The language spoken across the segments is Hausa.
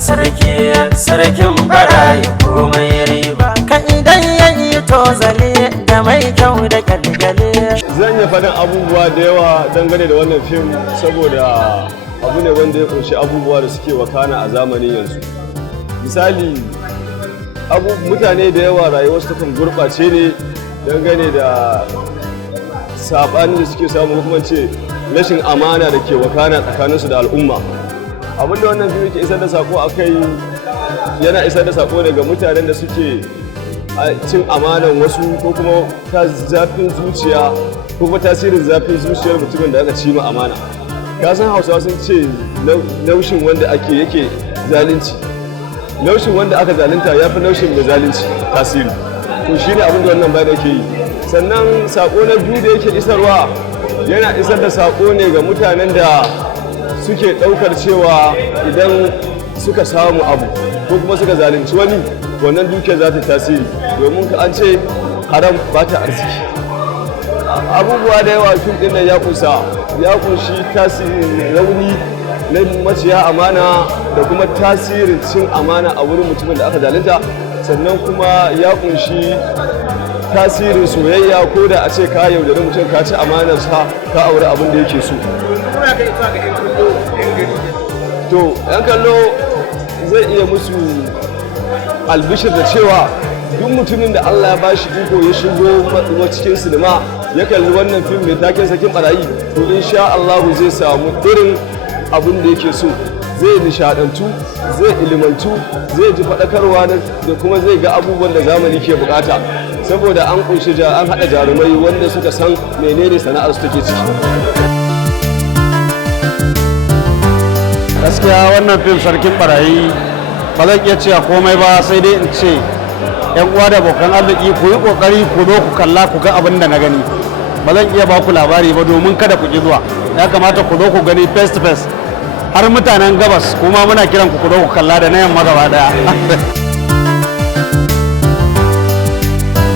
sarkin barayi komai riba ka idan yayi tozale da mai kyau da kalgale. Zan yi faɗin abubuwa da yawa dangane da wannan fim saboda abu ne wanda ya kunshi abubuwa da suke wakana a zamanin yanzu. Misali, mutane da yawa rayuwarsu takan gurɓace ne dangane da saɓanin da suke samu, kuma ce rashin amana da ke wakana tsakaninsu da al'umma. Abin da wannan fim ke isar da sako a kai yana isar da sako daga mutanen da suke cin amanan wasu ko kuma zafin zuciya ko kuma tasirin zafin zuciyar mutumin da aka ci ma amana. Ka san Hausawa sun ce naushin wanda yake zalunci, naushin wanda aka zalunta ya fi naushin mai zalunci tasiri. To shi ne abin da wannan bayan yake yi. Sannan sako na biyu da yake isarwa yana isar da sako ne ga mutanen da suke ɗaukar cewa idan suka samu abu ko kuma suka zalunci wani, wannan dukiyar za ta tasiri, domin ka an ce haram ba ta arziki. Abubuwa da yawa fim ɗin nan ya kunshi tasirin rauni na maciya amana da kuma tasirin cin amana a wurin mutumin da aka zalunta, sannan kuma ya kunshi tasirin soyayya ko da a ce ka yaudari mutum ka ci amanarsa ka aure abin da yake so. To, 'yan kallo zai iya musu albishir da cewa duk mutumin da Allah ya bashi iko ya shigo cikin sinima ya kalli wannan fim mai taken sakin barayi, to insha Allah zai samu irin abin da yake so, zai nishadantu, zai ilimantu, zai ji faɗakarwa da kuma zai ga abubuwan da zamani ke bukata, saboda an haɗa jarumai wanda suka san menene sana'ar su take ciki. Gaskiya wannan fim sarkin barayi ba zan iya cewa komai ba, sai dai in ce yan uwa da abokan arziki ku yi kokari ku zo ku kalla ku ga abin da na gani. Ba zan iya ba ku labari ba domin kada ku ki zuwa, ya kamata ku zo ku gani face to face. Har mutanen gabas kuma muna kiran ku zo ku kalla da na yamma gaba daya.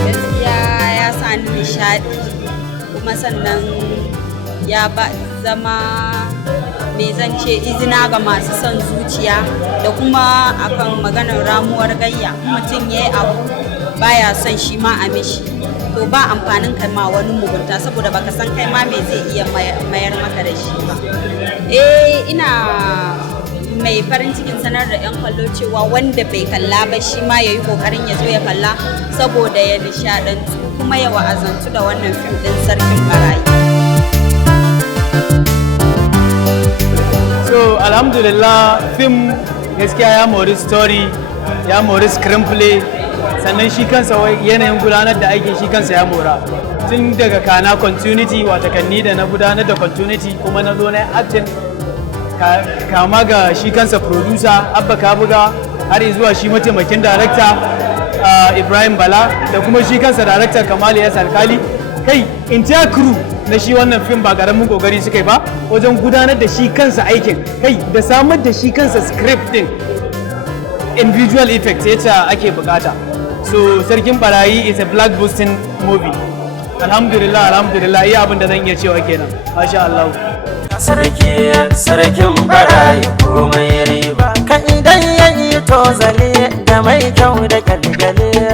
Gaskiya ya sa ni nishadi kuma sannan ya zama me zan ce izina ga masu son zuciya da kuma akan maganar ramuwar gayya. Mutum ya yi abu baya son shi ma a mishi, to ba amfanin kai ma wani mugunta saboda baka san kai ma me zai iya mayar maka da shi ba. Ina mai farin cikin sanar da 'yan kallo cewa wanda bai kalla ba shi ma ya yi kokarin ya zo ya kalla saboda ya nishadantu kuma ya wa'azantu da wannan fim din sarkin barayi. So alhamdulillah, film gaskiya ya mori story, ya mori screenplay, sannan shi kansa yanayin gudanar da aikin shi kansa ya mora. Tun daga kana continuity watakanni da na gudanar da continuity kuma na zo na acting, kama ga shi kansa producer Abba Kabuga har zuwa shi mataimakin director Ibrahim Bala da kuma shi kansa director Kamal Yas Alkali, kai entire crew na shi wannan fim ba karamin kokari suka yi ba wajen gudanar da shi kansa aikin, kai da samar da shi kansa script din in visual effects yace ake bukata. So sarkin barayi is a blockbuster movie. Alhamdulillah iya abin da zan iya cewa kenan. Masha Allah. Sarkin barayi komai riba ka idan yayi tozale da mai kyau da kalgale.